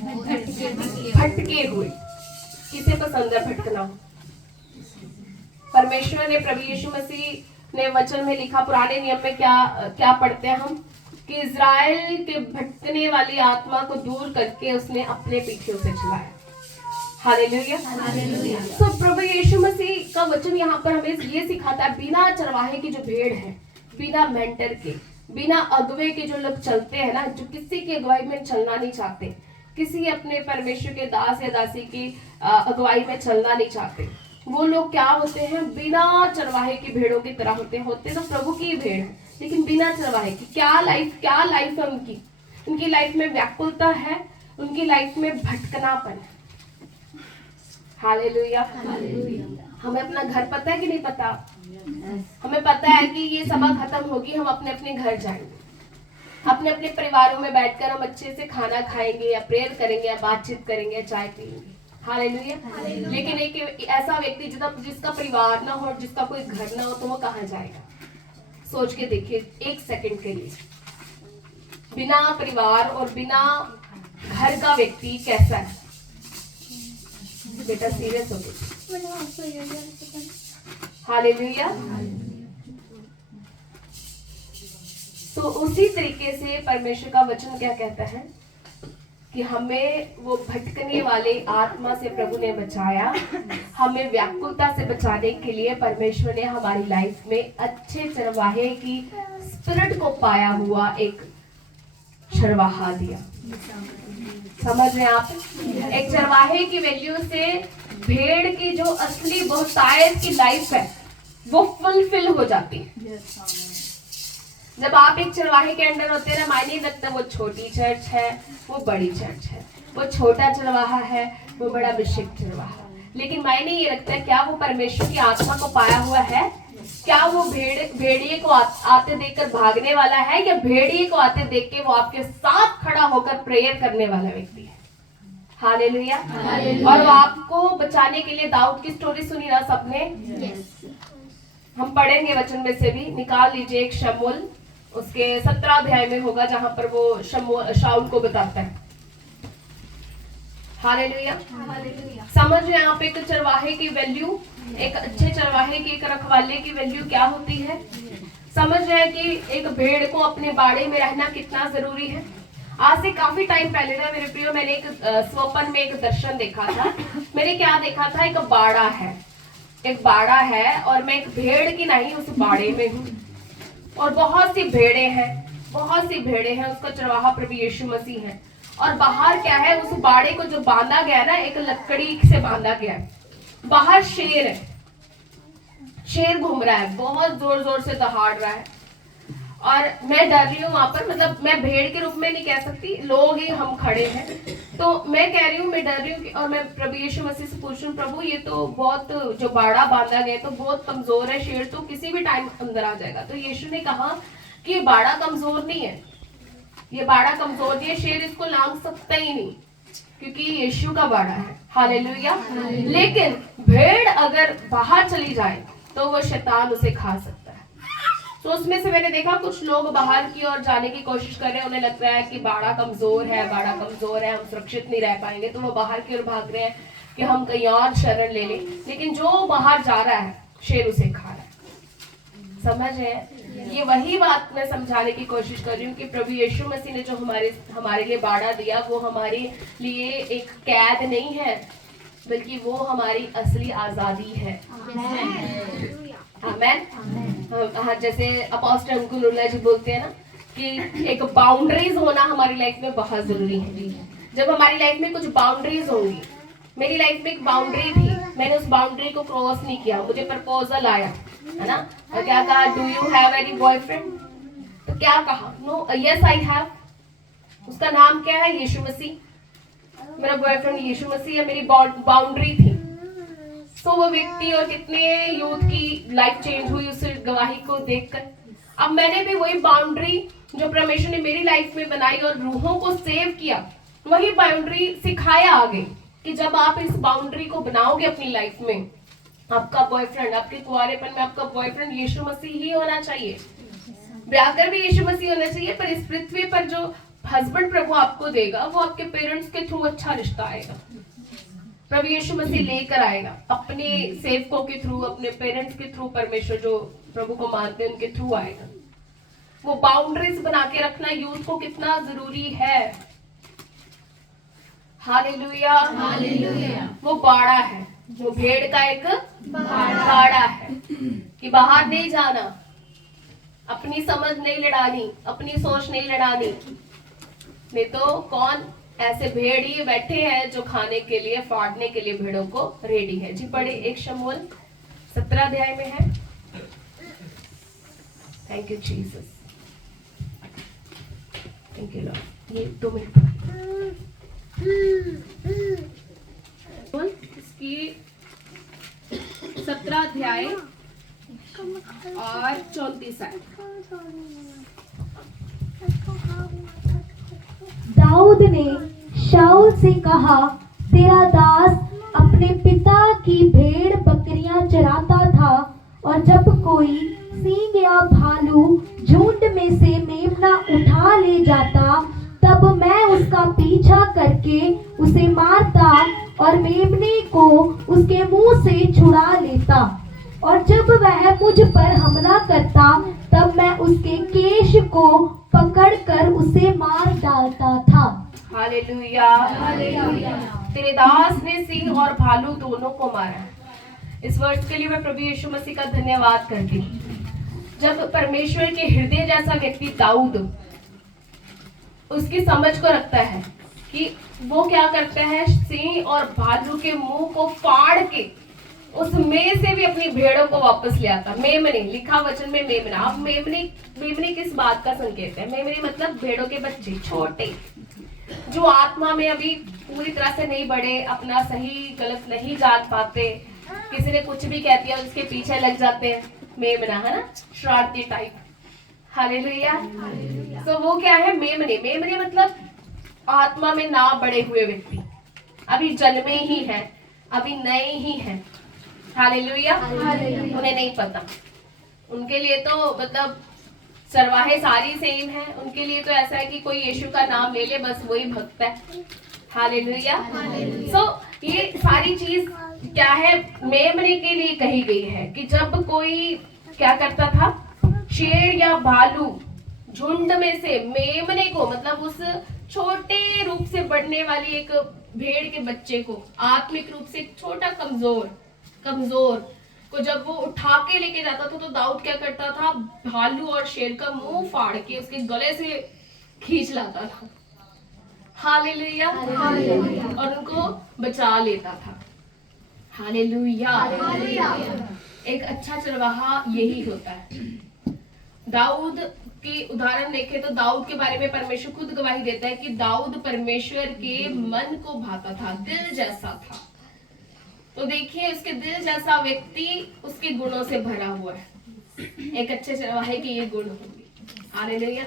भटके हुए। किसे पसंद है भटकना? परमेश्वर ने, प्रभु यीशु मसीह ने वचन में लिखा, पुराने नियम में क्या क्या पढ़ते हैं हम, कि इज़राइल के भटकने वाली आत्मा को दूर करके उसने अपने पीछे उसे चलाया। हालेलुया। तो प्रभु यीशु मसीह का वचन यहाँ पर हमें ये सिखाता है, बिना चरवाहे की जो भेड़ है, बिना मेंटर के, बिना अगुवे के जो लोग चलते हैं ना, जो किसी की अगुवाई में चलना नहीं चाहते, किसी अपने परमेश्वर के दास या दासी की अगुवाई में चलना नहीं चाहते, वो लोग क्या होते हैं? बिना चरवाहे की भेड़ों की तरह होते तो प्रभु की भेड़ है, लेकिन बिना चरवाहे की। क्या लाइफ है उनकी? उनकी लाइफ में व्याकुलता है, उनकी लाइफ में भटकनापन है। हालेलुया। हमें अपना घर पता है कि नहीं पता? हमें पता है कि ये सभा खत्म होगी, हम अपने अपने घर जाएंगे, अपने अपने परिवारों में बैठकर हम अच्छे से खाना खाएंगे या प्रेयर करेंगे या बातचीत करेंगे या चाय पिएंगे। हालेलुया। लेकिन एक ऐसा व्यक्ति जिसका परिवार ना हो, जिसका कोई घर ना हो, तो वो कहाँ जाएगा? सोच के देखिए एक सेकंड के लिए, बिना परिवार और बिना घर का व्यक्ति कैसा है? बेटा सीरियस हो गई। हालेलुया। तो उसी तरीके से परमेश्वर का वचन क्या कहता है कि हमें वो भटकने वाले आत्मा से प्रभु ने बचाया। हमें व्याकुलता से बचाने के लिए परमेश्वर ने हमारी लाइफ में अच्छे चरवाहे की स्पिरिट को पाया हुआ एक चरवाहा दिया। समझ रहे हैं आप? एक चरवाहे की वैल्यू से भेड़ की जो असली बहुतायत की लाइफ है वो फुलफिल हो जाती है। जब आप एक चरवाहे के अंडर होते हैं ना, मायने नहीं लगता वो छोटी चर्च है, वो बड़ी चर्च है, वो छोटा चरवाहा है, वो बड़ा अभिषेक चरवाहा, लेकिन मायने ये लगता है क्या वो परमेश्वर की आत्मा को पाया हुआ है? क्या वो भेड़िए को आते देखकर भागने वाला है, या भेड़िए को आते देख के वो आपके साथ खड़ा होकर प्रेयर करने वाला व्यक्ति है? हालेलुया। और वो आपको बचाने के लिए दाऊद की स्टोरी सुनी ना सबने? हम पढ़ेंगे वचन में से भी, निकाल लीजिए एक शमूएल, उसके 17 अध्याय में होगा, जहां पर वो शाऊल को बताता है। हालेलुया। समझ रहे हैं आप? एक चरवाहे की वैल्यू, एक अच्छे चरवाहे की, एक रखवाले की वैल्यू क्या होती है? समझ रहे हैं कि एक भेड़ को अपने बाड़े में रहना कितना जरूरी है? आज से काफी टाइम पहले ना मेरे प्रियो, मैंने एक स्वप्न में एक दर्शन देखा था। मैंने क्या देखा था? एक बाड़ा है और मैं एक भेड़ की नहीं उस बाड़े में हूँ, और बहुत सी भेड़ें हैं। उसका चरवाहा प्रभु यीशु मसीह है। और बाहर क्या है? उस बाड़े को जो बांधा गया ना, एक लकड़ी से बांधा गया है। बाहर शेर है, शेर घूम रहा है, बहुत जोर जोर से दहाड़ रहा है, और मैं डर रही हूँ वहां पर। मतलब मैं भेड़ के रूप में नहीं कह सकती, लोग ही हम खड़े हैं, तो मैं कह रही हूँ मैं डर रही हूँ। और मैं प्रभु यीशु मसीह से पूछ रही हूँ, प्रभु ये तो बहुत, जो बाड़ा बांधा गया तो बहुत कमजोर है, शेर तो किसी भी टाइम अंदर आ जाएगा। तो यीशु ने कहा कि ये बाड़ा कमजोर नहीं है, ये बाड़ा कमजोर नहीं है, शेर इसको लांघ सकता ही नहीं, क्योंकि यीशु का बाड़ा है। हालेलुया। लेकिन भेड़ अगर बाहर चली जाए तो वो शैतान उसे खा सकता है। तो उसमें से मैंने देखा कुछ लोग बाहर की ओर जाने की कोशिश कर रहे हैं, उन्हें लगता है कि बाड़ा कमजोर है, हम सुरक्षित नहीं रह पाएंगे, तो वो बाहर की ओर भाग रहे हैं कि हम कहीं और शरण ले लें। लेकिन जो बाहर जा रहा है, शेर उसे खा रहा है। समझ रहे हैं? ये वही बात मैं समझाने की कोशिश कर रही हूँ कि प्रभु यीशु मसीह ने जो हमारे लिए बाड़ा दिया, वो हमारे लिए एक कैद नहीं है, बल्कि वो हमारी असली आजादी है। आमेन। हाँ, जैसे अपोस्टल अंकुल जी बोलते हैं ना कि एक बाउंड्रीज होना हमारी लाइफ में बहुत जरूरी है। जब हमारी लाइफ में कुछ बाउंड्रीज होंगी, मेरी लाइफ में एक बाउंड्री थी, मैंने उस बाउंड्री को क्रॉस नहीं किया, मुझे प्रपोजल आया, है ना, और क्या कहा? Do you have any boyfriend? तो क्या कहा? No, yes I have. उसका नाम क्या है? यीशु मसीह। मेरा बॉयफ्रेंड यीशु मसीह है, मेरी बाउंड्री थी। तो वो व्यक्ति और कितने यूथ की लाइफ चेंज हुई उस गवाही को देखकर। अब मैंने भी वही बाउंड्री जो परमेश्वर ने मेरी लाइफ में बनाई और रूहों को सेव किया, वही बाउंड्री सिखाया आगे कि जब आप इस बाउंड्री को बनाओगे अपनी लाइफ में, आपका बॉयफ्रेंड, आपके कुंवारेपन में आपका बॉयफ्रेंड यीशु मसीह ही होना चाहिए। ब्याह कर भी यीशु मसीह होना चाहिए, पर इस पृथ्वी पर जो हस्बैंड प्रभु आपको देगा वो आपके पेरेंट्स के थ्रू अच्छा रिश्ता आएगा। प्रभु यीशु मसीह लेकर आएगा अपने सेवकों के थ्रू, अपने पेरेंट्स के थ्रू, परमेश्वर जो प्रभु को मानते हैं उनके थ्रू आएगा। वो बाउंड्रीज बना के रखना यूथ को कितना जरूरी है। Hallelujah, hallelujah. वो बाड़ा है, वो भेड़ का एक बाड़ा है कि बाहर नहीं जाना, अपनी समझ नहीं लड़ानी, अपनी सोच नहीं लड़ानी, नहीं तो कौन ऐसे भेड़ ही बैठे हैं जो खाने के लिए, फाड़ने के लिए भेड़ों को रेडी है। जी पढ़े 1 शमूएल 17 अध्याय में है। Thank you Jesus, thank you Lord. ये 2 मिनट इसकी 17 अध्याय और 34 आयत। दाऊद ने शाऊल से कहा, तेरा दास अपने पिता की भेड़ बकरियां चराता था, और जब कोई सींग या भालू झुंड में से मेमना उठा ले जाता, तब मैं उसका पीछा करके उसे मारता और मेमने को उसके मुंह से छुड़ा लेता, और जब वह मुझ पर हमला करता तब मैं उसके केश को पकड़कर उसे मार डालता था। Hallelujah, hallelujah. तेरे दास ने सिंह और भालू दोनों को मारा। इस वर्ष के लिए मैं प्रभु यीशु मसीह का धन्यवाद करती हूँ। जब परमेश्वर के हृदय जैसा व्यक्ति दाऊद उसकी समझ को रखता है कि वो क्या करता है, सिंह और भालू के मुंह को फाड़ के उसमें से भी अपनी भेड़ों को वापस ले आता। मेमने लिखा वचन में मेमना। अब मेमने किस बात का संकेत है? मेमने मतलब भेड़ों के बच्चे, छोटे, जो आत्मा में अभी पूरी तरह से नहीं बढ़े, अपना सही गलत नहीं जान पाते, किसी ने कुछ भी कह दिया उसके पीछे लग जाते हैं। मेमना है ना, शरारती टाइप। हालेलुया। तो वो क्या है? मेमने। मेमने मतलब आत्मा में ना बढ़े हुए व्यक्ति, अभी जन्मे ही है, अभी नए ही हैं। हालेलुया। उन्हें नहीं पता, उनके लिए तो मतलब चरवाहे सारी सेम है। उनके लिए तो ऐसा है कि कोई यीशु का नाम ले ले बस वही भक्त है। हालेलुया। सो ये सारी चीज क्या है? मेमने के लिए कही गई है कि जब कोई क्या करता था, शेर या भालू झुंड में से मेमने को, मतलब उस छोटे रूप से बढ़ने वाली एक भेड़ के बच्चे को, आत्मिक रूप से छोटा कमजोर को जब वो उठा के लेके जाता था, तो दाऊद क्या करता था? भालू और शेर का मुंह फाड़ के उसके गले से खींच लाता था। हालेलुया। और उनको बचा लेता था। हालेलुया। एक अच्छा चरवाहा यही होता है। दाऊद की उदाहरण देखें तो दाऊद के बारे में परमेश्वर खुद गवाही देता है कि दाऊद परमेश्वर के मन को भाता था, दिल जैसा था। तो देखिए, उसके दिल जैसा व्यक्ति उसके गुणों से भरा हुआ है। एक अच्छे चरवाहे के ये गुण होंगे। हालेलुया।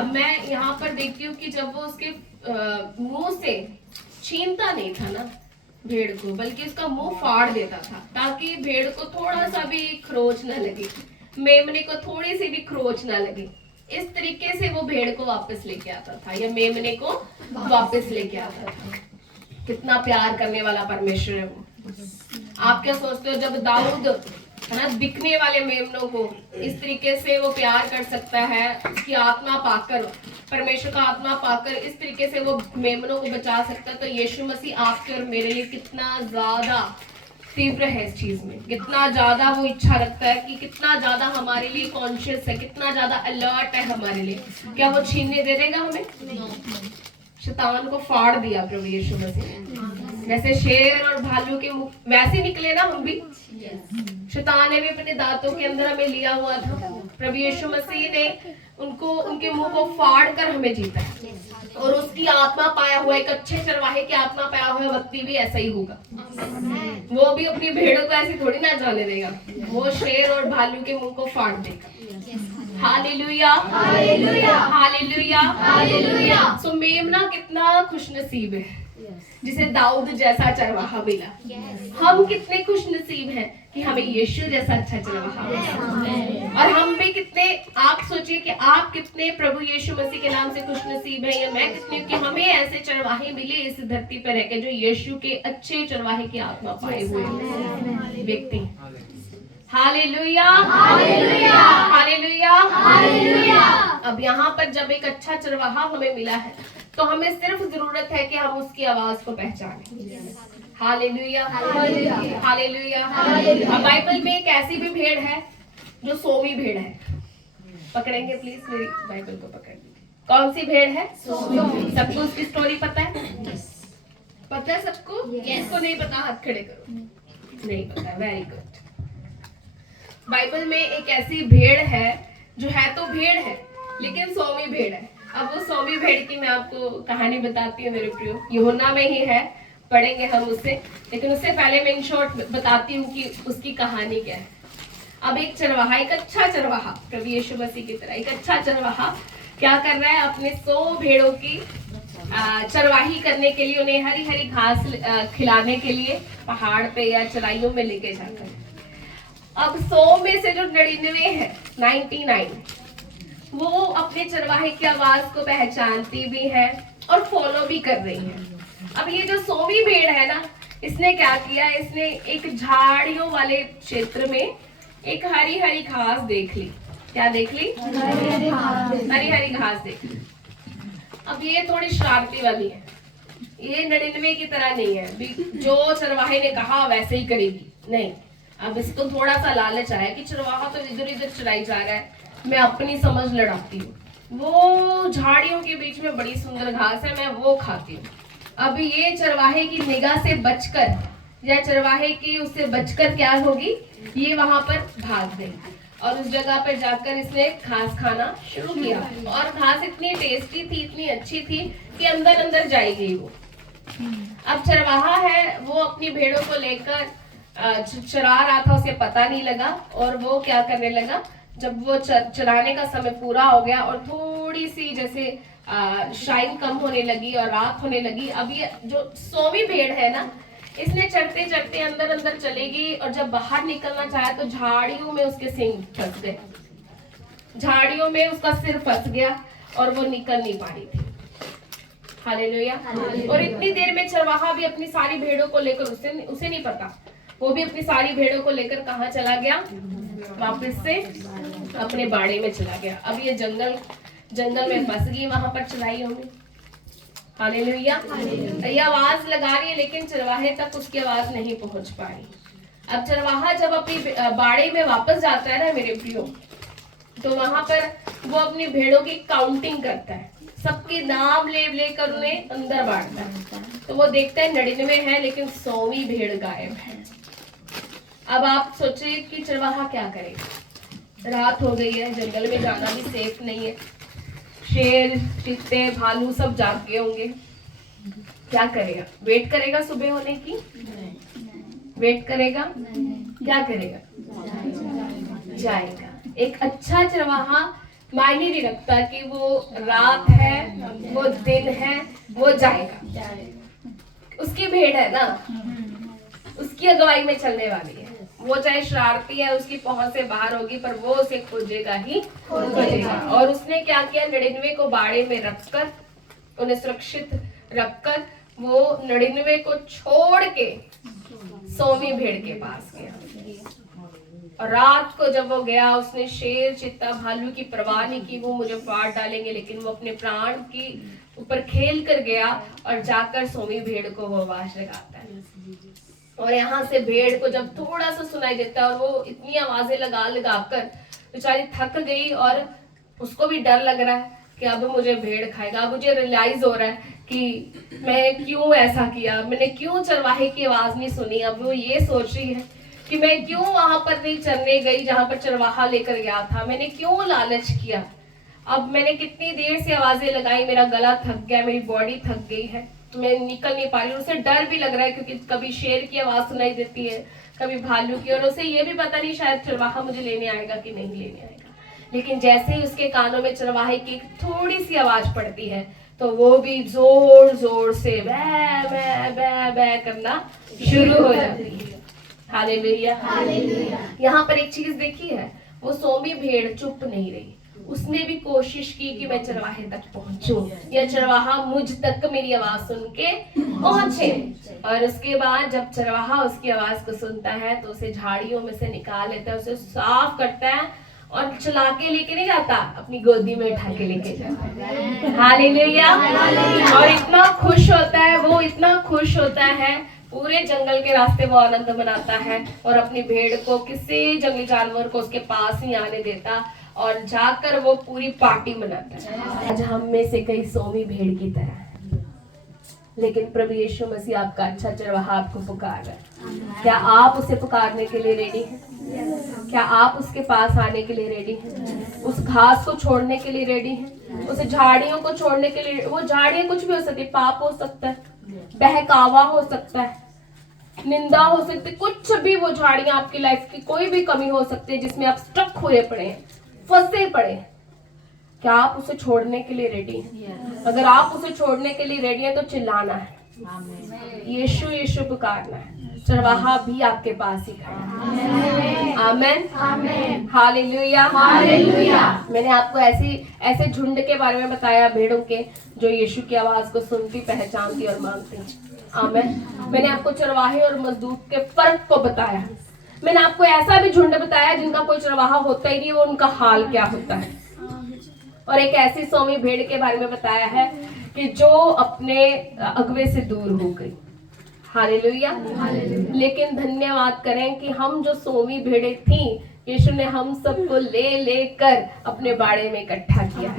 अब मैं यहाँ पर देखती हूँ कि जब वो उसके मुंह से छीनता नहीं था ना भेड़ को, बल्कि उसका मुंह फाड़ देता था, ताकि भेड़ को थोड़ा सा भी खरोच न लगे, मेमने को थोड़ी सी भी खरोच ना लगे। इस तरीके से वो भेड़ को वापस लेके आता था, या मेमने को वापस लेके आता था। कितना प्यार करने वाला परमेश्वर है वो। आप क्या सोचते हो, जब दाऊद है ना दिखने वाले मेमनों को इस तरीके से वो प्यार कर सकता है कि आत्मा पाकर, परमेश्वर का आत्मा पाकर इस तरीके से वो मेमनों को बचा सकता है, तो यीशु मसीह आपके और मेरे लिए कितना ज्यादा तीव्र है इस चीज में, कितना ज्यादा वो इच्छा रखता है, कि कितना ज्यादा हमारे लिए कॉन्शियस है, कितना ज्यादा अलर्ट है हमारे लिए। क्या वो छीनने दे देगा हमें? शैतान को फाड़ दिया प्रभु यीशु मसीह ने। जैसे शेर और भालू के मुंह वैसे निकले ना हम भी, शैतान ने भी अपने दांतों के अंदर हमें लिया हुआ था। प्रभु यीशु मसीह ने उनको, उनके मुंह को फाड़ कर हमें जीता, और उसकी आत्मा पाया हुआ, एक अच्छे चरवाहे की आत्मा पाया हुआ व्यक्ति भी ऐसा ही होगा। वो भी अपनी भेड़ों को ऐसी थोड़ी ना जाने देगा, वो शेर और भालू के मुंह को फाड़ देगा। Hallelujah, hallelujah, hallelujah, hallelujah. सो मेमना कितना खुशनसीब है जिसे दाऊद जैसा चरवाहा मिला। हम कितने खुशनसीब हैं कि हमें यीशु जैसा अच्छा चरवाहा मिला। और हम भी कितने, आप सोचिए कि आप कितने प्रभु यीशु मसीह के नाम से खुशनसीब हैं, या मैं कितनी कि हमें ऐसे चरवाहे मिले इस धरती पर रहकर जो यीशु के अच्छे चरवाहे की आत्मा पाए हुए व्यक्ति। Hallelujah, hallelujah, hallelujah, hallelujah. अब यहाँ पर जब एक अच्छा चरवाहा हमें मिला है तो हमें सिर्फ जरूरत है कि हम उसकी आवाज को पहचानें। Hallelujah, hallelujah, hallelujah. बाइबल में एक ऐसी भी भेड़ है जो सोवी भेड़ है। पकड़ेंगे प्लीज, मेरी बाइबल को पकड़। कौन सी भेड़ है? सबको उसकी स्टोरी पता है? पता है सबको? किसको नहीं पता हाथ खड़े करो। नहीं पता, वेरी गुड। बाइबल में एक ऐसी भेड़ है जो है तो भेड़ है लेकिन सोवी भेड़ है। अब वो सोवी भेड़ की मैं आपको कहानी बताती हूँ मेरे प्रियो। यूहन्ना में ही है, पढ़ेंगे हम उससे, लेकिन उससे पहले मैं इन शॉर्ट बताती हूँ कि उसकी कहानी क्या है। अब एक चरवाहा, एक अच्छा चरवाहा, प्रभु यीशु मसीह की तरह एक अच्छा चरवाहा क्या कर रहा है, अपने 100 भेड़ों की चरवाही करने के लिए, उन्हें हरी हरी घास खिलाने के लिए पहाड़ पे या चराइयों में लेके जाता है। अब 100 में से जो 99 है, 99, वो अपने चरवाहे की आवाज को पहचानती भी है और फॉलो भी कर रही है। अब ये जो 100वीं भेड़ है ना, इसने क्या किया, इसने एक झाड़ियों वाले क्षेत्र में एक हरी हरी घास देख ली। क्या देख ली? हरी हरी घास देख ली। अब ये थोड़ी शरारती वाली है, ये 99 की तरह नहीं है जो चरवाहे ने कहा वैसे ही करेगी, नहीं। अब इसको थोड़ा सा लालच आया कि चरवाहा तो इधर इधर चराई जा रहा है, मैं अपनी समझ लड़ाती हूँ। वो झाड़ियों के बीच में बड़ी सुंदर घास है, मैं वो खाती हूँ। अब ये चरवाहे की निगाह से बचकर, या चरवाहे की उससे बचकर क्या होगी, ये वहां पर भाग गई और उस जगह पर जाकर इसने घास खाना शुरू किया। और घास इतनी टेस्टी थी, इतनी अच्छी थी कि अंदर अंदर जाएगी वो। अब चरवाहा है, वो अपनी भेड़ों को लेकर चरा रहा था, उसे पता नहीं लगा, और वो क्या करने लगा, जब वो चराने का समय पूरा हो गया और थोड़ी सी जैसे शाइन कम होने लगी और रात होने लगी, अब ये जो 100वीं भेड़ है ना, इसने चढ़ते चढ़ते अंदर अंदर चलेगी और जब बाहर निकलना चाहे तो झाड़ियों में उसके सींग फंस गए, झाड़ियों में उसका सिर फंस गया और वो निकल नहीं पा रही थी। हालेलुया। और इतनी देर में चरवाहा भी अपनी सारी भेड़ों को लेकर, उसे नहीं पता, वो भी अपनी सारी भेड़ों को लेकर कहाँ चला गया, वापस से अपने बाड़े में चला गया। अब ये जंगल में फंस गई वहां पर चराइयों में। हालेलुया। ये आवाज लगा रही है लेकिन चरवाहे तक उसकी आवाज नहीं पहुंच पा रही। अब चरवाहा जब अपनी बाड़े में वापस जाता है ना मेरे प्रियो, तो वहां पर वो अपनी भेड़ों की काउंटिंग करता है, सबके नाम लेकर उन्हें अंदर बांटता है। तो वो देखता है 99 है लेकिन 100वीं भेड़ गायब है। अब आप सोचिए कि चरवाहा क्या करेगा, रात हो गई है, जंगल में जाना भी सेफ नहीं है, शेर चीते भालू सब जाग गए होंगे, क्या करेगा? वेट करेगा सुबह होने की? वेट करेगा? क्या करेगा? जाएगा। एक अच्छा चरवाहा मायने नहीं रखता कि वो रात है, वो दिन है, वो जाएगा। उसकी भेड़ है ना, उसकी अगुवाई में चलने वाली है। वो चाहे शरारती है, उसकी पहुंच से बाहर होगी, पर वो उसे खोजेगा ही खोजेगा। और उसने क्या किया, 99 को बाड़े में रखकर, उन्हें सुरक्षित रखकर, वो 99 को छोड़ के 100वीं भेड़ के पास गया। और रात को जब वो गया, उसने शेर चीता भालू की परवाह नहीं की, वो मुझे फाड़ डालेंगे, लेकिन वो अपने प्राण की ऊपर खेल कर गया और जाकर 100वीं भेड़ को वो आवाज लगाता है। और यहाँ से भेड़ को जब थोड़ा सा सुनाई देता है, और वो इतनी आवाजें लगा कर बेचारी थक गई, और उसको भी डर लग रहा है कि अब मुझे भेड़ खाएगा। अब मुझे रियलाइज हो रहा है कि मैं क्यों ऐसा किया, मैंने क्यों चरवाहे की आवाज नहीं सुनी। अब वो ये सोच रही है कि मैं क्यों वहां पर नहीं चरने गई जहां पर चरवाहा लेकर गया था, मैंने क्यों लालच किया। अब मैंने कितनी देर से आवाजें लगाई, मेरा गला थक गया, मेरी बॉडी थक गई है, मैं निकल नहीं पा रही। उसे डर भी लग रहा है क्योंकि कभी शेर की आवाज सुनाई देती है, कभी भालू की, और उसे ये भी पता नहीं शायद चरवाहा मुझे लेने आएगा कि नहीं लेने आएगा। लेकिन जैसे ही उसके कानों में चरवाहे की थोड़ी सी आवाज पड़ती है तो वो भी जोर जोर से बै बै बै बै करना शुरू हो जाती है। हालेलुया। यहाँ पर एक चीज देखी है, वो सोमी भेड़ चुप नहीं रही, उसने भी कोशिश की कि मैं चरवाहे तक पहुंचूं या चरवाहा मुझ तक मेरी आवाज सुन के पहुंचे। और उसके बाद जब चरवाहा उसकी आवाज को सुनता है तो उसे झाड़ियों में से निकाल लेता है, उसे साफ करता है और चला के लेके नहीं जाता, अपनी गोदी में उठा के लेके जाता है। हालेलुया। और इतना खुश होता है वो, इतना खुश होता है, पूरे जंगल के रास्ते वो आनंद मनाता है और अपनी भेड़ को किसी जंगली जानवर को उसके पास नहीं आने देता और जाकर वो पूरी पार्टी मनाता है। आज हम में से कई सोमी भेड़ की तरह है, लेकिन प्रभु यीशु मसीह आपका अच्छा चरवाहा आपको पुकार रहा है। क्या आप उसे पुकारने के लिए रेडी हैं? क्या आप उसके पास आने के लिए रेडी हैं? उस घास को छोड़ने के लिए रेडी हैं? उस झाड़ियों को छोड़ने के लिए? वो झाड़ियां कुछ भी हो सकती है, पाप हो सकता है, बहकावा हो सकता है, निंदा हो सकती है, कुछ भी। वो झाड़ियां आपकी लाइफ की कोई भी कमी हो सकती है जिसमें आप स्टक हुए पड़े हैं, फंसे पड़े। क्या आप उसे छोड़ने के लिए रेडी हैं? अगर आप उसे छोड़ने के लिए रेडी हैं तो चिल्लाना है, यीशु यीशु पुकारना है। चरवाहा भी आपके पास ही खड़ा है। आमेन, हालेलुया। मैंने आपको ऐसे झुंड के बारे में बताया, भेड़ों के, जो यीशु की आवाज को सुनती, पहचानती और मानती। आमेन। मैंने आपको चरवाहे और मजदूर के फर्क को बताया। मैंने आपको ऐसा भी झुंड बताया जिनका कोई चरवाहा होता ही नहीं, वो उनका हाल क्या होता है। और एक ऐसी सोमी भेड़ के बारे में बताया है कि जो अपने अगवे से दूर हो गई। हालेलुया। लेकिन धन्यवाद करें कि हम जो सोमी भेड़ें थी, यीशु ने हम सबको ले लेकर अपने बाड़े में इकट्ठा किया।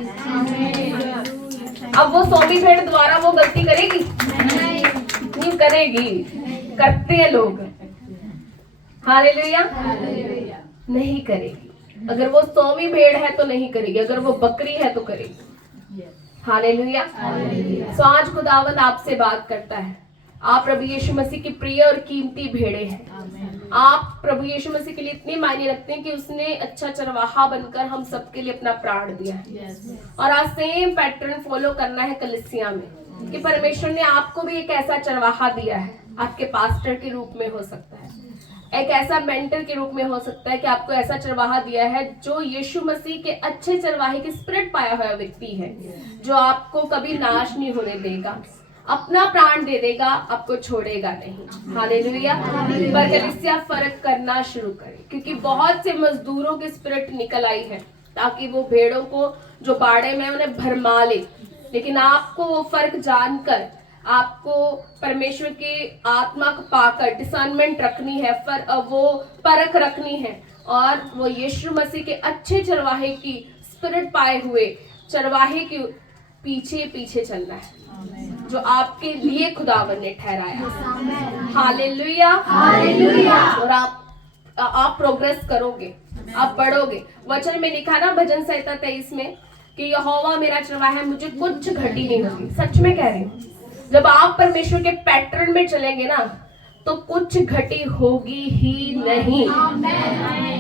अब वो सोमी भेड़ द्वारा वो गलती करेगी? नहीं करेगी। करते हैं लोग। हालेलुया। नहीं करेगी। अगर वो सोमी भेड़ है तो नहीं करेगी, अगर वो बकरी है तो करेगी। हालेलुया। सो आज खुदावंद आपसे बात करता है। आप प्रभु यीशु मसीह की प्रिय और कीमती भेड़े हैं। आप प्रभु यीशु मसीह के लिए इतने मायने रखते हैं कि उसने अच्छा चरवाहा बनकर हम सबके लिए अपना प्राण दिया है। और आज सेम पैटर्न फॉलो करना है कलीसिया में, कि परमेश्वर ने आपको भी एक ऐसा चरवाहा दिया है। आपके पास्टर के रूप में हो सकता है, एक ऐसा मेंटर के रूप में हो सकता है कि आपको ऐसा चरवाहा दिया है जो यीशु मसीह के अच्छे चरवाहे की स्पिरिट पाया हुआ व्यक्ति है, जो आपको कभी नाश नहीं होने देगा, अपना प्राण दे देगा, आपको छोड़ेगा नहीं। हालेलुया। पर कलीसिया फर्क करना शुरू करे, क्योंकि बहुत से मजदूरों की स्पिरिट निकल आई है ताकि वो भेड़ों को जो बाड़े में उन्हें भरमा ले। लेकिन आपको वो फर्क जानकर, आपको परमेश्वर की आत्मा को पाकर डिसर्नमेंट रखनी है, वो परख रखनी है, और वो यीशु मसीह के अच्छे चरवाहे की स्पिरिट पाए हुए चरवाहे के पीछे पीछे चलना है, जो आपके लिए खुदावन ने ठहराया। हालेलुया। और आप प्रोग्रेस करोगे, आप बढ़ोगे। वचन में लिखा ना भजन संहिता 23 में कि यहोवा मेरा चरवाहा है, मुझे कुछ घटी नहीं होगी। सच में कह रही हूँ, जब आप परमेश्वर के पैटर्न में चलेंगे ना तो कुछ घटी होगी ही नहीं।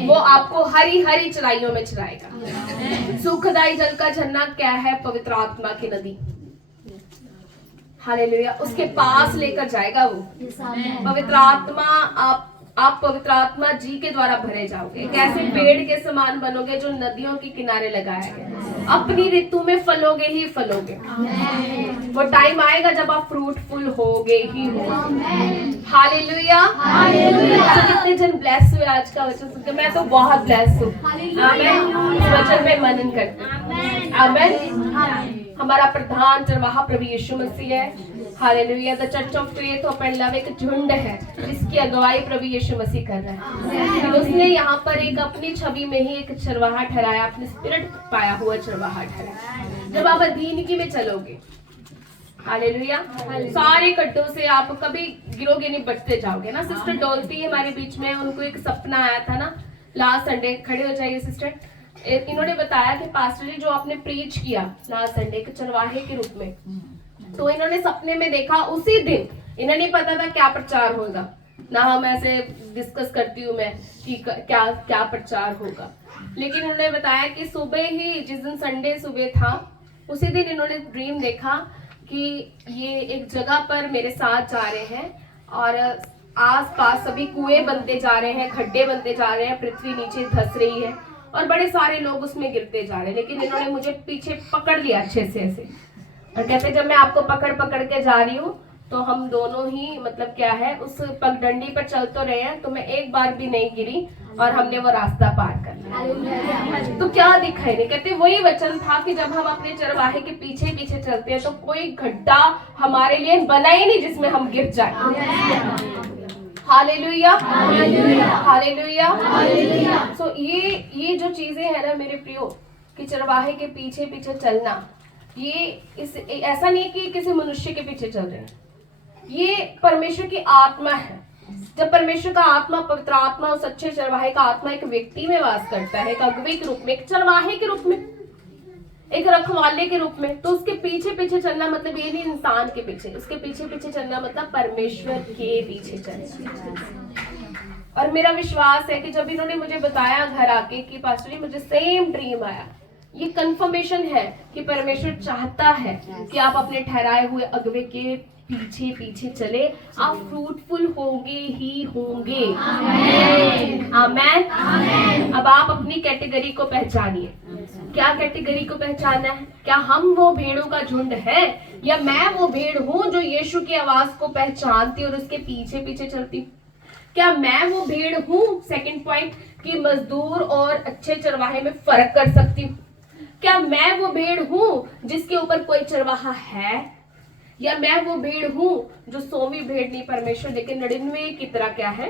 वो आपको हरी हरी चराइयों में चराएगा। सुखदाई जल का झरना क्या है? पवित्र आत्मा की नदी। हालेलुया। उसके पास लेकर जाएगा वो पवित्र आत्मा। आप पवित्र आत्मा जी के द्वारा भरे जाओगे, एक ऐसे पेड़ के समान बनोगे जो नदियों के किनारे लगाया गया। अपनी ऋतु में फलोगे ही फलोगे। वो टाइम आएगा जब आप फ्रूटफुल होगे ही हो। हालेलुया। कितने जन ब्लेस हुए आज का वचन सुनकर? मैं तो बहुत ब्लेस हूँ। आमीन। वचन में मनन करते हैं। आमीन। हमारा प्रधान चरवाहा प्रभु यीशु मसीह है। Hallelujah. The church of faith of and love एक झुंड है जिसकी अगुवाई प्रभु यीशु मसीह कर रहा है। उसने यहाँ पर एक अपनी छवि में ही एक चरवाहा ठहराया, अपनी स्पिरिट पाया हुआ चरवाहा ठहराया। जब आप अधीनगी में चलोगे, हालेलुया, सारे गड्ढों से आप कभी गिरोगे नहीं, बचते जाओगे ना। सिस्टर डोलती हमारे बीच में, उनको एक सपना आया था ना लास्ट संडे। खड़े हो जाइए सिस्टर। इन्होंने बताया कि पास्टर जी जो आपने प्रीच किया लास्ट संडे के चरवाहे के रूप में, तो इन्होंने सपने में देखा उसी दिन, इन्हें नहीं पता था क्या प्रचार होगा, ना हम ऐसे डिस्कस करती हूँ मैं कि क्या क्या प्रचार होगा। लेकिन उन्होंने बताया कि सुबह ही, जिस दिन संडे सुबह था, उसी दिन इन्होंने ड्रीम देखा कि ये एक जगह पर मेरे साथ जा रहे हैं और आस पास सभी कुएं बनते जा रहे हैं, खड्डे बनते जा रहे हैं, पृथ्वी नीचे धंस रही है और बड़े सारे लोग उसमें गिरते जा रहे हैं। लेकिन इन्होंने मुझे पीछे पकड़ लिया अच्छे से ऐसे, और कहते जब मैं आपको पकड़ पकड़ के जा रही हूँ तो हम दोनों ही मतलब क्या है उस पगडंडी पर चल तो रहे हैं, तो मैं एक बार भी नहीं गिरी और हमने वो रास्ता पार कर लिया। तो क्या दिखाई नहीं, कहते वही वचन था कि जब हम अपने चरवाहे के पीछे पीछे चलते हैं तो कोई गड्ढा हमारे लिए बना ही नहीं जिसमें हम गिर जाए। Hallelujah, hallelujah. सो ये जो चीजें है ना मेरे प्रियो, कि चरवाहे के पीछे पीछे चलना, ये ऐसा नहीं कि किसी मनुष्य के पीछे चल रहे हैं, ये परमेश्वर की आत्मा है। जब परमेश्वर का आत्मा, पवित्र आत्मा, उस अच्छे चरवाहे का आत्मा एक व्यक्ति में वास करता है, एक अगुवे के रूप में, एक चरवाहे के रूप में, एक रखवाले के रूप में, तो उसके पीछे पीछे चलना मतलब ये नहीं इंसान के पीछे, उसके पीछे पीछे चलना मतलब परमेश्वर के पीछे चलना। और मेरा विश्वास है कि जब इन्होंने मुझे बताया घर आके कि पास्टर जी मुझे सेम ड्रीम आया, ये कंफर्मेशन है कि परमेश्वर चाहता है कि आप अपने ठहराए हुए अगुवे के पीछे पीछे चले, आप फ्रूटफुल होंगे ही होंगे। आमेन। अब आप अपनी कैटेगरी को पहचानिए। क्या कैटेगरी को पहचाना है? क्या हम वो भेड़ों का झुंड है, या मैं वो भेड़ हूँ जो यीशु की आवाज को पहचानती और उसके पीछे पीछे चलती? क्या मैं वो भेड़ हूँ, सेकंड पॉइंट, कि मजदूर और अच्छे चरवाहे में फर्क कर सकती हूँ? क्या मैं वो भेड़ हूँ जिसके ऊपर कोई चरवाहा है, या मैं वो भेड़ हूँ जो 100वीं भेड़ नहीं परमेश्वर लेकिन 99 की तरह क्या है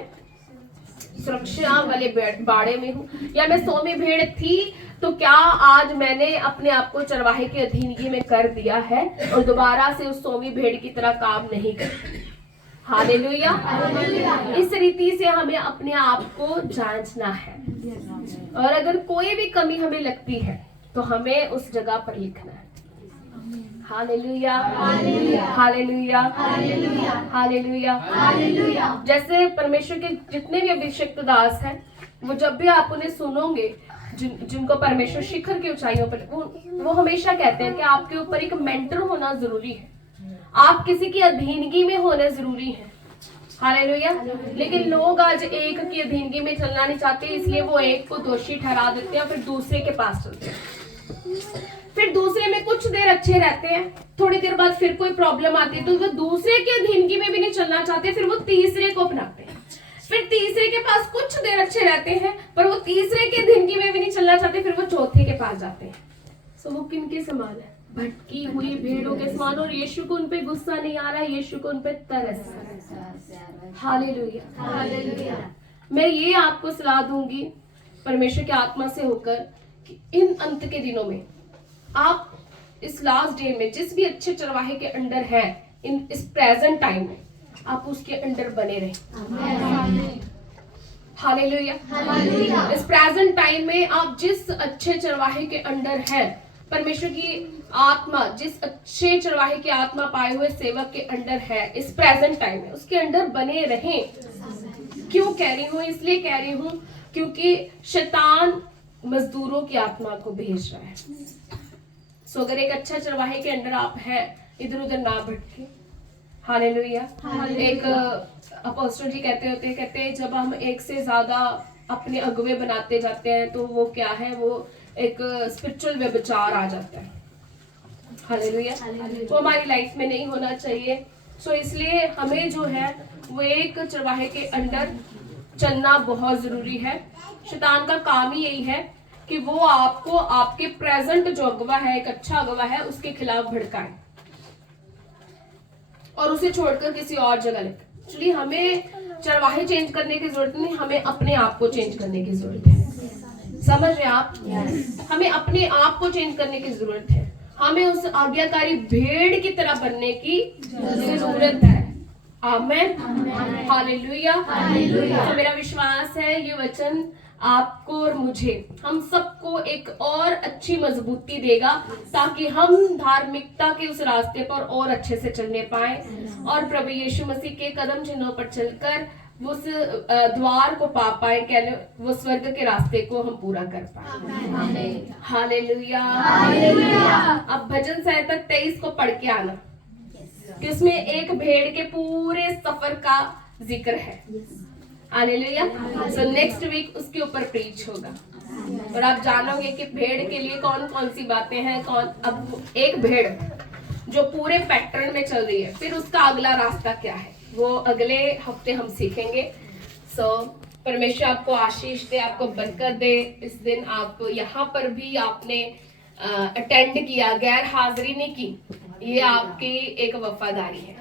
सुरक्षा वाले बाड़े में हूँ? या मैं 100वीं भेड़ थी तो क्या आज मैंने अपने आप को चरवाहे की अधीनगी में कर दिया है और दोबारा से उस 100वीं भेड़ की तरह काम नहीं करती? हालेलुया। इस रीति से हमें अपने आप को जांचना है, और अगर कोई भी कमी हमें लगती है तो हमें उस जगह पर लिखना है। Hallelujah, hallelujah, hallelujah. जैसे परमेश्वर के जितने भी अभिषिक्त दास हैं, वो जब भी आप उन्हें सुनोगे, जिनको परमेश्वर शिखर की ऊंचाइयों पर, वो हमेशा कहते हैं कि आपके ऊपर एक मेंटर होना जरूरी है, आप किसी की अधीनगी में होना जरूरी है। हालेलुया। लेकिन लोग आज एक की अधीनगी में चलना नहीं चाहते, इसलिए वो एक को दोषी ठहरा देते हैं, फिर दूसरे के पास चलते हैं, फिर दूसरे में कुछ देर अच्छे रहते हैं, थोड़ी देर बाद फिर कोई प्रॉब्लम आती है तो वो दूसरे की अधीनगी में भी नहीं चलना चाहते, फिर वो तीसरे को अपनाते हैं, फिर तीसरे के पास कुछ देर अच्छे रहते हैं पर वो तीसरे की अधीनगी में भी नहीं चलना चाहते, फिर वो चौथे के पास जाते हैं। सो वो किनके समान है? भटकी हुई भेड़ों के समान। और यीशु को उन पे गुस्सा नहीं आ रहा, यीशु को उन पे तरस आ रहा। हालेलुया। मैं ये आपको सलाह दूंगी परमेश्वर की आत्मा से होकर कि इन अंत के दिनों में आप इस लास्ट डे में जिस भी अच्छे चरवाहे के अंडर हैं, इन इस प्रेजेंट टाइम में आप उसके अंडर बने रहें। हालेलुया। इस प्रेजेंट टाइम में आप जिस अच्छे चरवाहे के अंडर हैं, परमेश्वर की आत्मा जिस अच्छे चरवाहे की आत्मा पाए हुए सेवक के अंडर है, इस प्रेजेंट टाइम में उसके अंडर बने रहें। क्यों कह रही हूँ? इसलिए कह रही हूँ क्योंकि शैतान मजदूरों की आत्मा को भेज रहा है। सो अगर एक अच्छा चरवाहे के अंदर आप हैं, इधर उधर ना भटके। हालेलुया। एक अपोस्टल जी कहते हैं जब हम एक से ज्यादा अपने अगुवे बनाते जाते हैं तो वो क्या है, वो एक स्पिरिचुअल व्यभिचार आ जाता है। हालेलुया। वो हमारी लाइफ में नहीं होना चाहिए। सो इसलिए हमें जो है वो एक चरवाहे के अंदर चलना बहुत जरूरी है। शैतान का काम ही यही है कि वो आपको आपके प्रेजेंट जो अगवा है, एक अच्छा अगवा है, उसके खिलाफ भड़काए और उसे छोड़कर किसी और जगह ले। एक्चुअली हमें चरवाहे चेंज करने की जरूरत नहीं, हमें अपने आप को चेंज करने की जरूरत है। समझ रहे हैं आप? हमें अपने आप को चेंज करने की जरूरत है, हमें उस आज्ञाकारी भेड़ की तरह बनने की जरूरत है। आमेन। हालेलुया। तो मेरा विश्वास है ये वचन आपको और मुझे, हम सबको एक और अच्छी मजबूती देगा ताकि हम धार्मिकता के उस रास्ते पर और अच्छे से चलने पाए और प्रभु यीशु मसीह के कदम चिन्हों पर चलकर उस द्वार को पा पाए, कह लो वो स्वर्ग के रास्ते को हम पूरा कर पाए। हालेलुया। अब भजन संहिता 23 को पढ़ के आना कि उसमें एक भेड़ के पूरे सफर का जिक्र है। हालेलुया। सो नेक्स्ट वीक उसके ऊपर प्रीच होगा और आप जानोगे कि भेड़ के लिए कौन कौन सी बातें हैं। अब एक भेड़ जो पूरे पैटर्न में चल रही है, फिर उसका अगला रास्ता क्या है वो अगले हफ्ते हम सीखेंगे। सो परमेश्वर आपको आशीष दे, आपको बरकत दे। इस दिन आप यहाँ पर भी आपने अटेंड किया, गैर हाजिरी नहीं की, ये आपकी एक वफादारी है।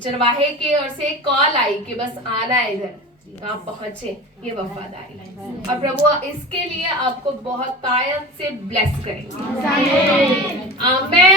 चरवाहे की ओर से एक कॉल आई कि बस आना है इधर, तो आप पहुंचे, ये वफादारी है। और प्रभु इसके लिए आपको बहुत तायत से ब्लेस करेंगे। आमेन।